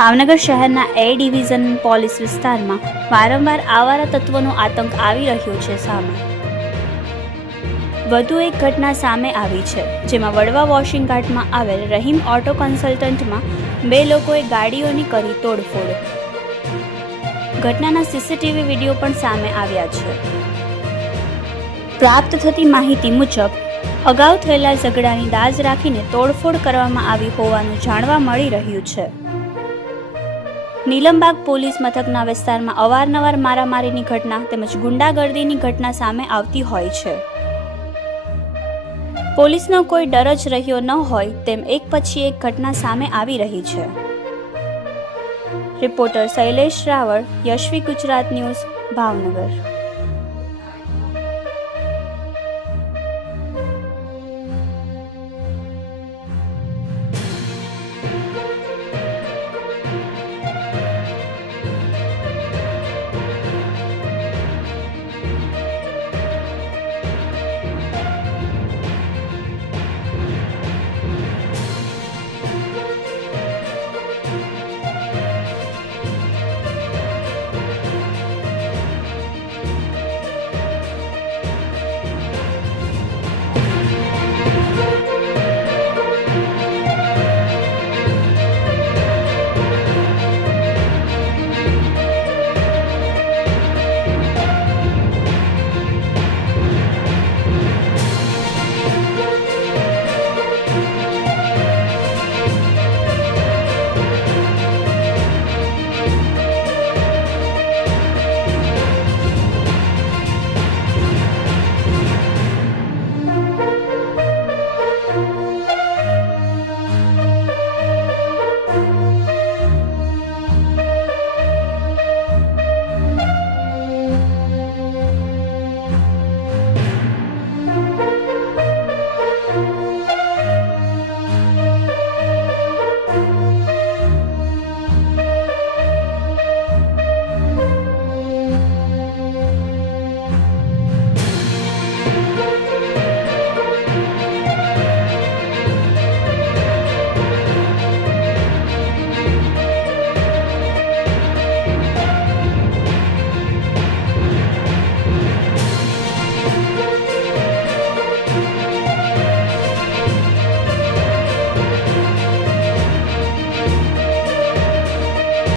ભાવનગર શહેરના એ division police વિસ્તારમાં વારંવાર આવારા તત્વોનો આતંક આવી રહ્યો છે સામે. વધુ એક ઘટના સામે આવી છે, જેમાં વડવા વોશિંગ ઘાટમાં આવેલ રહીમ ઓટો કન્સલ્ટન્ટમાં 2 લોકોએ ગાડીઓની કરી તોડફોડ. ઘટનાના સીસીટીવી વિડીયો પણ સામે આવ્યા છે. પ્રાપ્ત થતી માહિતી મુજબ અગાઉ થયેલા ઝઘડાની દાઝ રાખીને તોડફોડ કરવામાં આવી હોવાનું જાણવા મળી રહ્યું છે. નીલમબાગ પોલીસ મથકના વિસ્તારમાં અવારનવાર મારામારીની ઘટના તેમજ ગુંડાગર્દીની ઘટના સામે આવતી હોય છે. પોલીસનો કોઈ ડર જ રહ્યો ન હોય તેમ એક પછી એક ઘટના સામે આવી રહી છે. Reporter Shailesh Raval, Yashvi Gujarat news, Bhavnagar.